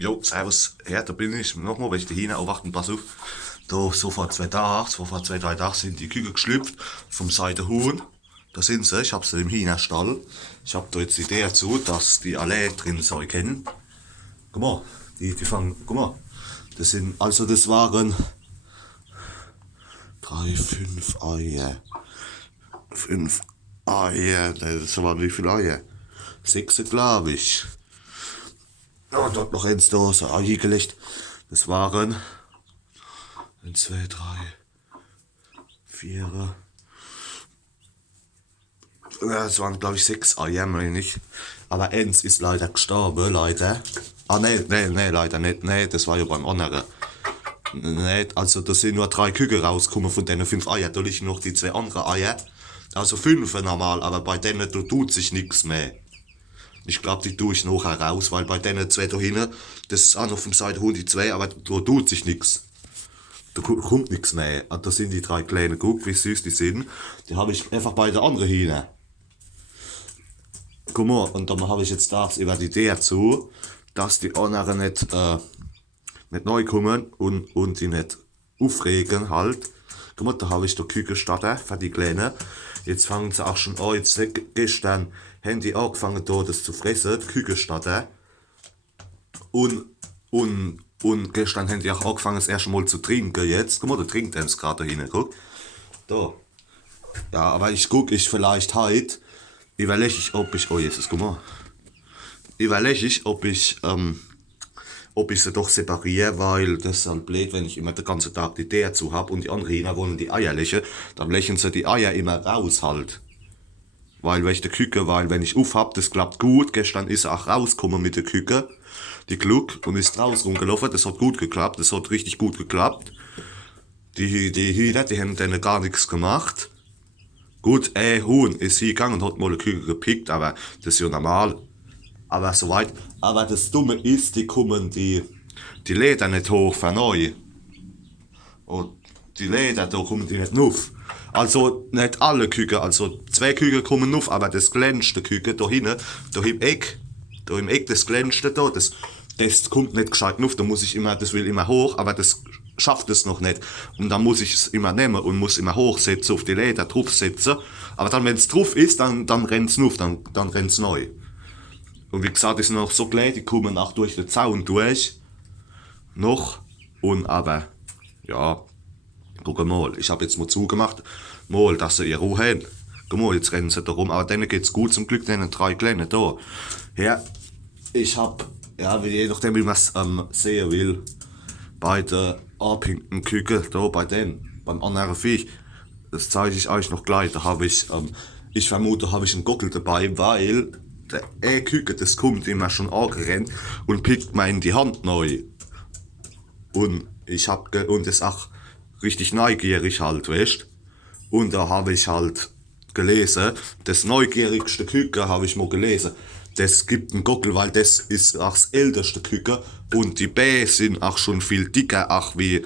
Jo, servus, ja, da bin ich nochmal, weil ich da hinten aufwachen, pass auf. Da, so vor zwei, drei Tagen sind die Küken geschlüpft vom Seidenhuhn. Da sind sie, ich hab sie im Hühnerstall. Ich hab da jetzt die Idee dazu, dass die alle drin sollen kennen. Guck mal, die fangen, guck mal. Das waren drei, fünf Eier. Fünf Eier, das waren wie viele Eier? Sechs, glaube ich. Ja, dort noch eins da, so eingelegt. Das waren 1, 2, 3, 4. Ja, es waren glaube ich 6 Eier, meine ich. Aber eins ist leider gestorben, leider. Ah, nee, leider nicht. Nee, das war ja beim anderen. Nee, also da sind nur 3 Küken rausgekommen von denen 5 Eier. Da liegen noch die 2 anderen Eier. Also 5 normal, aber bei denen da tut sich nichts mehr. Ich glaube, die tue ich nachher raus, weil bei denen 2 da hinten, das ist auch noch vom Seitenhuhn die 2, aber da tut sich nichts. Da kommt nichts mehr. Und da sind die 3 kleinen, guck wie süß die sind. Die habe ich einfach bei der anderen hin. Guck mal, und dann habe ich jetzt das über die Idee dazu, dass die anderen nicht neu kommen und die nicht aufregen halt. Guck mal, da habe ich da Küken starten für die Kleinen. Jetzt fangen sie auch schon an, gestern haben die angefangen da das zu fressen, die Küken starten. Und gestern haben die auch angefangen das erste Mal zu trinken jetzt. Guck mal, da trinkt er gerade da hinten, guck. Da. Ja, aber ich vielleicht heute, überlege ich, ob ich, oh Jesus, guck mal. Überlege ich, ob ich sie doch separiere, weil das ist halt blöd, wenn ich immer den ganzen Tag die Idee dazu habe und die anderen Hähner wollen die Eier legen, dann legen sie die Eier immer raus halt. Weil wenn ich aufhab, das klappt gut. Gestern ist er auch rausgekommen mit der Küke, die Gluck, und ist draußen rumgelaufen. Das hat gut geklappt, das hat richtig gut geklappt. Die Hühner, die haben denen gar nichts gemacht. Gut, Huhn ist hingegangen und hat mal eine Küke gepickt, aber das ist ja normal. Aber soweit. Aber das Dumme ist, die Leder nicht hoch für neu. Und die Leder, da kommen die nicht rauf. Also nicht alle Küken, also 2 Küken kommen rauf, aber das glänzte Küken da hinten, da im Eck, das glänzte da, das kommt nicht gescheit rauf, das will immer hoch, aber das schafft es noch nicht. Und dann muss ich es immer nehmen und muss immer hochsetzen, auf die Leder draufsetzen. Aber dann, wenn es drauf ist, dann rennt es rauf, dann rennt es neu. Und wie gesagt, die sind noch so klein, die kommen auch durch den Zaun durch. Noch. Und aber, ja, guck mal, ich habe jetzt mal zugemacht, mal, dass sie ihre Ruhe haben. Guck mal, jetzt rennen sie da rum, aber denen geht's gut, zum Glück, denen 3 Kleine da. Ja, ich hab, ja, je nachdem, wie man es sehen will, bei der abhängenden Küke, da bei denen, beim anderen Viech, das zeige ich euch noch gleich, da habe ich vermute, habe ich einen Gockel dabei, weil der Küke, das kommt immer schon angerannt und pickt mir in die Hand neu. Und und ist auch richtig neugierig halt, weißt. Und da habe ich halt gelesen, das neugierigste Küken habe ich mal gelesen. Das gibt einen Gockel, weil das ist auch das älteste Küken und die Bähe sind auch schon viel dicker auch wie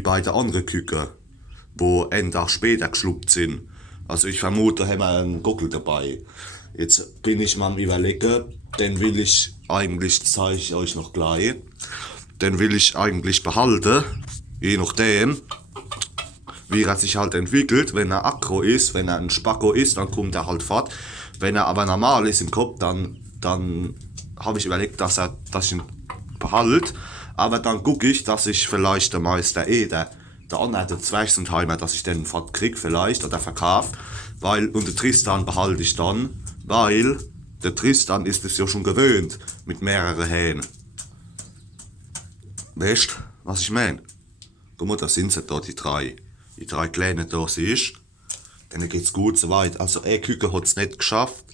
bei der anderen Küken, wo ein Tag später geschluppt sind. Also ich vermute, haben wir einen Gockel dabei. Jetzt bin ich mal am Überlegen, den will ich eigentlich, zeige ich euch noch gleich, den will ich eigentlich behalten, je nachdem, wie er sich halt entwickelt. Wenn er aggro ist, wenn er ein Spacko ist, dann kommt er halt fort. Wenn er aber normal ist im Kopf, dann habe ich überlegt, dass ich ihn behalte. Aber dann gucke ich, dass ich vielleicht der Meister der andere Zwergsundheimer, dass ich den krieg vielleicht oder verkaufe. Und den Tristan behalte ich dann, weil der Tristan ist es ja schon gewöhnt mit mehreren Hähnen. Weißt, was ich meine? Guck mal, da sind sie da, die 3. Die 3 Kleinen da siehst. Denen geht's gut soweit. Also Küken hat's nicht geschafft.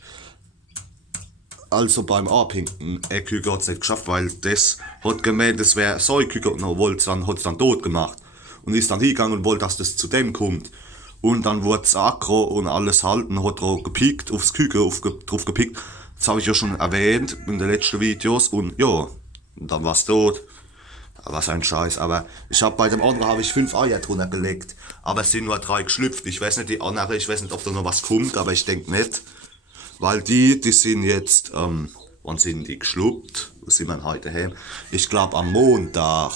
Also beim Abhinken, Küken hat's nicht geschafft, weil das hat gemeint, das wäre Säuküken und hat's dann tot gemacht. Und ist dann hingegangen und wollte, dass das zu dem kommt. Und dann wurde es aggro und alles halten, hat drauf gepickt, aufs Küken drauf gepickt. Das habe ich ja schon erwähnt in den letzten Videos. Und ja, und dann war's tot. Was ein Scheiß, aber bei dem anderen habe ich 5 Eier drunter gelegt, aber es sind nur 3 geschlüpft. Ich weiß nicht, die anderen, ich weiß nicht, ob da noch was kommt, aber ich denke nicht, weil die sind jetzt Wann sind die geschluppt? Wo sind wir heute heim? Ich glaube am Montag.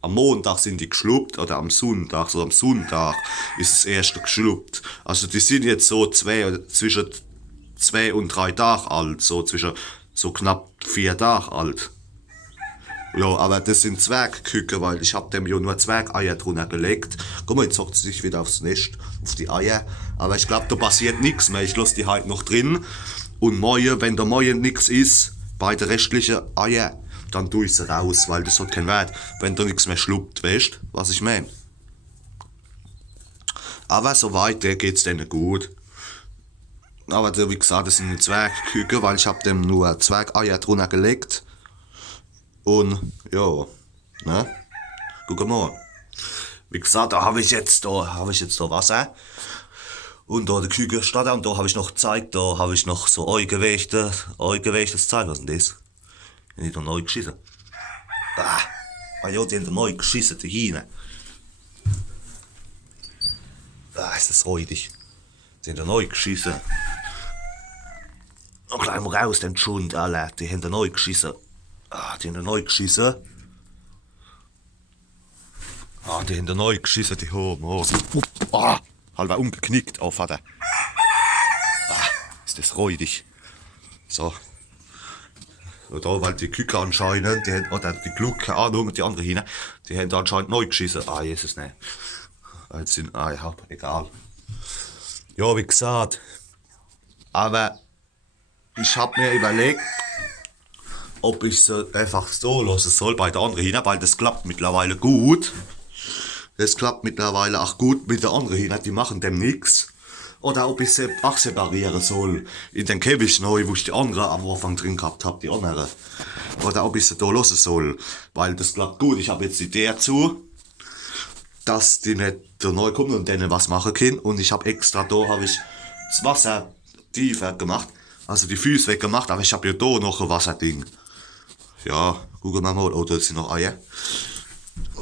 Am Montag sind die geschluppt oder am Sonntag. So am Sonntag ist das erste geschluppt. Also die sind jetzt so zwischen 2 und 3 Tage alt. So zwischen so knapp 4 Tage alt. Ja, aber das sind Zwergküken, weil ich hab dem ja nur Zwergeier drunter gelegt. Guck mal, jetzt hockt sie sich wieder aufs Nest, auf die Eier. Aber ich glaube, da passiert nichts mehr. Ich lasse die halt noch drin. Und morgen, wenn da morgen nichts ist, bei den restlichen Eier, dann tue ich sie raus, weil das hat keinen Wert, wenn da nichts mehr schluckt, weißt du, was ich meine? Aber soweit geht's denen gut. Aber wie gesagt, das sind Zwergküken, weil ich hab dem nur Zwergeier drunter gelegt. Und ja, ne? Guck mal. Wie gesagt, da habe ich jetzt da Wasser. Und da die Küche steht und da habe ich noch gezeigt, da habe ich noch so eingeweichtes Zeug. Was ist denn das? Die haben da neu geschissen. Ah ja, die haben da neu geschissen, die Hähne. Ist das räudig. Die haben da neu geschissen. Und gleich mal raus, den Schund, alle. Die haben da neu geschissen. Die haben da neu geschissen. Die haben da neu geschissen, die Homo. Halb umgeknickt, Vater. Ist das räudig. So. Und da, weil die Küken anscheinend, die haben, oder die Gluck, keine Ahnung, und die anderen hin, die haben da anscheinend neu geschissen. Jesus, ne. Jetzt sind, ja, egal. Ja, wie gesagt. Aber ich hab mir überlegt, ob ich sie einfach so lassen soll bei der anderen hin, weil das klappt mittlerweile gut. Das klappt mittlerweile auch gut mit der anderen hin, die machen dem nix. Oder ob ich sie auch separieren soll. In den Käfig neu, wo ich die andere am Anfang drin gehabt habe, die andere. Oder ob ich sie da lassen soll. Weil das klappt gut. Ich habe jetzt die Idee dazu, dass die nicht da neu kommen und denen was machen können. Und ich habe extra da, habe ich das Wasser tiefer gemacht. Also die Füße weggemacht, aber ich habe ja da noch ein Wasserding. Ja, gucken wir mal. Oh, da sind noch Eier.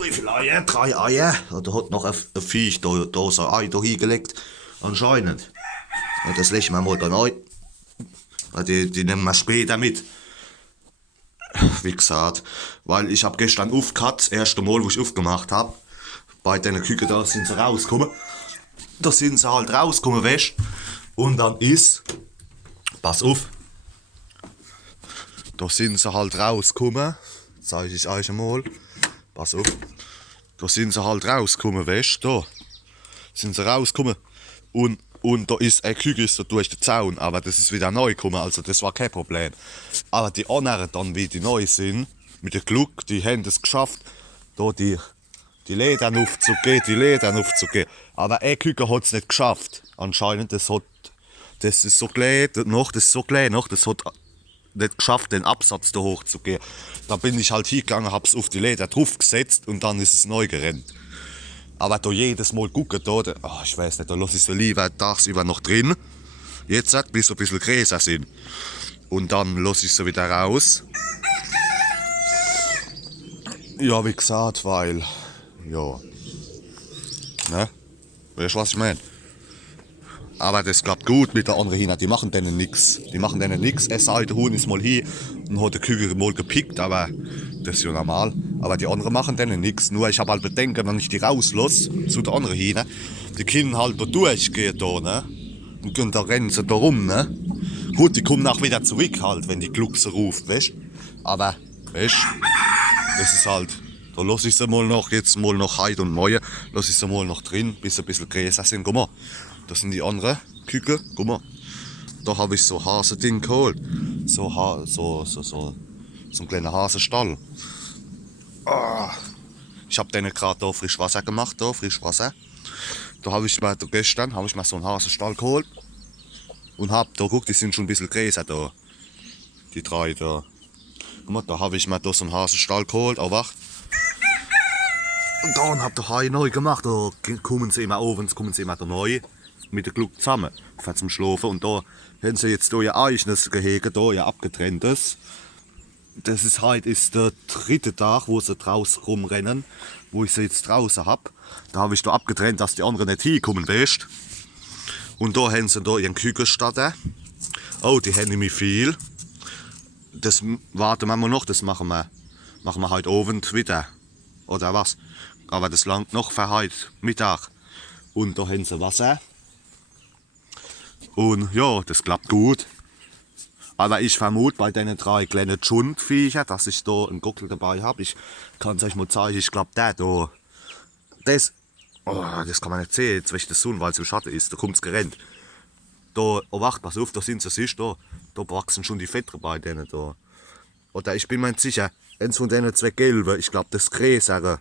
Wie viele Eier? 3 Eier. Da hat noch ein Viech da so ein Ei da hingelegt. Anscheinend. Ja, das legen wir mal da rein. Die nehmen wir später mit. Wie gesagt. Weil ich habe gestern aufgehört, das erste Mal, wo ich aufgemacht habe. Bei den Küken da sind sie rausgekommen. Da sind sie halt rausgekommen, weißt du. Und dann ist. Pass auf. Da sind sie halt rausgekommen. Zeige ich euch einmal. Pass auf. Da sind sie halt rausgekommen, weißt du. Da sind sie rausgekommen. Und da ist eine Küche so durch den Zaun, aber das ist wieder neu gekommen, also das war kein Problem. Aber die anderen dann, wie die neu sind, mit der Gluck, die haben es geschafft, da die Läden aufzugehen, Aber eine Küche hat es nicht geschafft. Anscheinend, das ist so klein noch, das hat nicht geschafft, den Absatz da hochzugehen. Da bin ich halt hingegangen, hab's auf die Leder draufgesetzt und dann ist es neu gerannt. Aber da jedes Mal gucken, ich weiß nicht, da lasse ich so lieber tagsüber noch drin. Jetzt bis so ein bisschen Gräser sind. Und dann lasse ich sie wieder raus. Ja, wie gesagt, weil, ja, ne, weißt du, was ich meine? Aber das klappt gut mit der anderen hin, die machen denen nix. Es sei, der Huhn ist mal hier und hat die Küche mal gepickt, aber das ist ja normal. Aber die anderen machen denen nix. Nur ich habe halt Bedenken, wenn ich die rauslasse, zu der anderen hin, die können halt da durchgehen da, ne? Und da rennen sie da rum, ne? Gut, die kommen auch wieder zurück halt, wenn die Gluckse ruft, weißt? Aber, weißt, das ist halt, da lasse ich sie mal noch, jetzt mal noch heute und morgen, lasse ich sie mal noch drin, bis sie ein bisschen größer sind. Guck mal, das sind die anderen Küken, guck mal. Da habe ich so Hasending geholt. So ein kleiner Hasenstall. Ich habe denen gerade da frisch Wasser gemacht, Da habe ich mir gestern so einen Hasenstall geholt. Und guck, die sind schon ein bisschen größer da. Die 3 da. Guck mal, da habe ich mir da so einen Hasenstall geholt, auch wach. Und dann hab ich Hai neu gemacht, da kommen sie immer da neu. Mit der Gluck zusammen, für zum Schlafen. Und da haben sie jetzt hier ihr eigenes Gehege, ihr abgetrenntes. Das ist heute der 3. Tag, wo sie draußen rumrennen, wo ich sie jetzt draußen hab. Da habe ich da abgetrennt, dass die anderen nicht hinkommen, weißt. Und da haben sie da ihren Kükenstatten. Oh, die haben nämlich viel. das warten wir mal noch, das machen wir heute Abend wieder. Oder was? Aber das langt noch für heute Mittag. Und da haben sie Wasser. Und ja, das klappt gut. Aber ich vermute bei den 3 kleinen Schundviecher, dass ich da einen Gockel dabei habe. Ich kann es euch mal zeigen, ich glaube der da. Das kann man nicht sehen, jetzt wenn ich das Sonne, weil es im Schatten ist, da kommt es gerannt. Da, oh wacht, pass auf, da sind sie sich, da wachsen schon die Fette bei denen da. Oder ich bin mir nicht sicher, eins von denen 2 gelbe, ich glaube das Größere,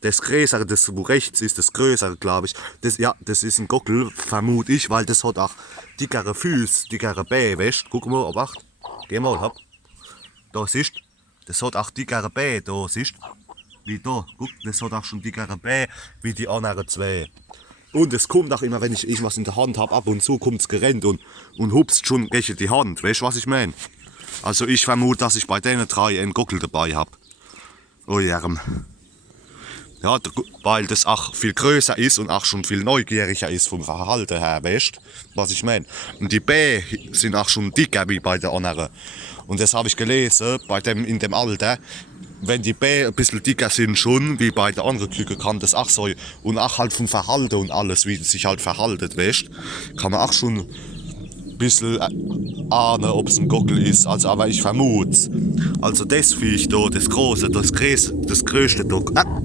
das wo rechts ist, das Größere, glaube ich. Das ist ein Gockel, vermute ich, weil das hat auch dickere Füße, dickere Beine, weißt du? Guck mal, oh wacht, geh mal, hopp. Da siehst du, das hat auch dickere Beine, da siehst du. Wie da, guck, das hat auch schon dickere Beine, wie die anderen 2. Und es kommt auch immer, wenn ich irgendwas in der Hand habe, ab und zu kommt es gerannt und hupst schon gegen die Hand. Weißt du, was ich meine? Also ich vermute, dass ich bei denen 3 einen Gockel dabei habe. Oh Jerm. Ja, weil das auch viel größer ist und auch schon viel neugieriger ist vom Verhalten her, weißt du, was ich meine? Und die Beine sind auch schon dicker wie bei den anderen. Und das habe ich gelesen, in dem Alter, wenn die Beine ein bisschen dicker sind schon, wie bei der anderen Küken, kann das auch so. Und auch halt vom Verhalten und alles, wie es sich halt verhaltet, weißt du, kann man auch schon ein bisschen ahnen, ob es ein Gockel ist. Also, aber ich vermute. Also das Viech da, das Große, das Größte da.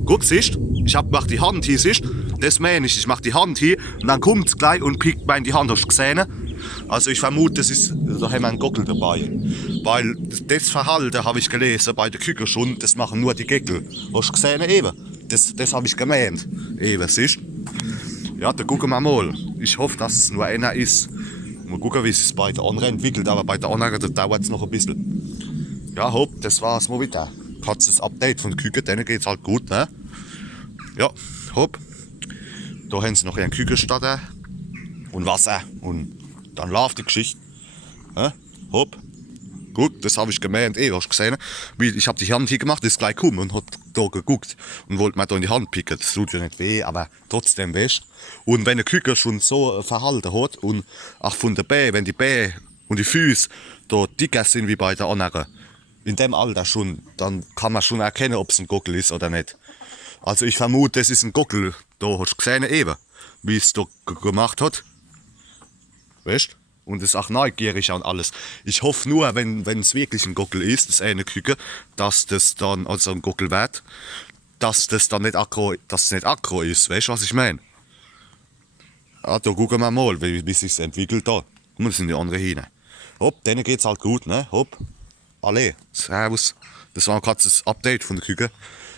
Guck, siehst du? Mach die Hand hier, siehst du? Das meine ich mach die Hand hier und dann kommt es gleich und pickt mir in die Hand, hast du gesehen? Also ich vermute, da haben wir einen Gockel dabei. Weil das Verhalten, habe ich gelesen, bei der Küken schon, das machen nur die Geckel. Hast du gesehen eben? Das habe ich gemeint. Eben, siehst du? Ja, da gucken wir mal. Ich hoffe, dass es nur einer ist. Mal gucken, wie es sich bei der anderen entwickelt, aber bei der anderen dauert es noch ein bisschen. Ja, hopp, das war's mal wieder. Kurzes Update von der Küken, denen geht's halt gut, ne? Ja, hopp. Da haben sie noch einen Kükenstatter und Wasser und dann läuft die Geschichte. Ja, hopp. Gut, das habe ich gemeint, hast du gesehen? Ich habe die Hand hier gemacht, ist gleich gekommen und hat da geguckt und wollte mir da in die Hand picken. Das tut ja nicht weh, aber trotzdem, weißt du. Und wenn der Küken schon so Verhalten hat und auch von der Beine, wenn die Beine und die Füße da dicker sind wie bei der anderen, in dem Alter schon, dann kann man schon erkennen, ob es ein Gockel ist oder nicht. Also ich vermute, das ist ein Gockel. Da hast du gesehen eben, wie es da gemacht hat. Weißt du? Und ist auch neugierig und alles. Ich hoffe nur, wenn es wirklich ein Gockel ist, das eine Küken, dass das dann also ein Gockel wird, dass das dann nicht aggro ist. Weißt du, was ich meine? Ja, da gucken wir mal, wie sich entwickelt da. Guck mal, das sind die anderen hin. Hopp, denen geht's halt gut, ne? Hopp. Alle. Servus. Das war ein kurzes Update von der Küken.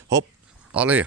Hopp. Alle.